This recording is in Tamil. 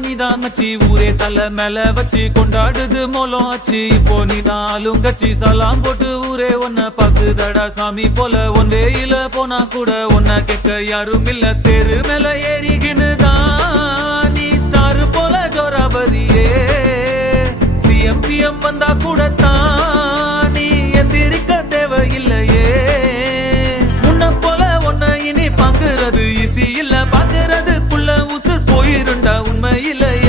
நீதான் மச்சி ஊரே தலை மேல வச்சு கொண்டாடுது மோலம் ஆச்சு இப்போ நீதான் ஆளுங்கச்சி சலாம் போட்டு ஊரே ஒன்ன பாக்குதடா சாமி போல ஒன் வேயில போனா கூட ஒன்ன கேட்க யாரும் இல்ல தேரு மேல ஏறிகினுதான் நீ ஸ்டார் போல ஜோராபரியே சிஎம்பிஎம் வந்தா கூட தான் நீ எந்திரிக்க தேவையில்லையே முன்ன போல ஒன்ன இனி பாக்குறது ஈஸி இல்ல பாக்குறதுக்குள்ள உசுர் போயிருண்டா உண்மை இல்லையே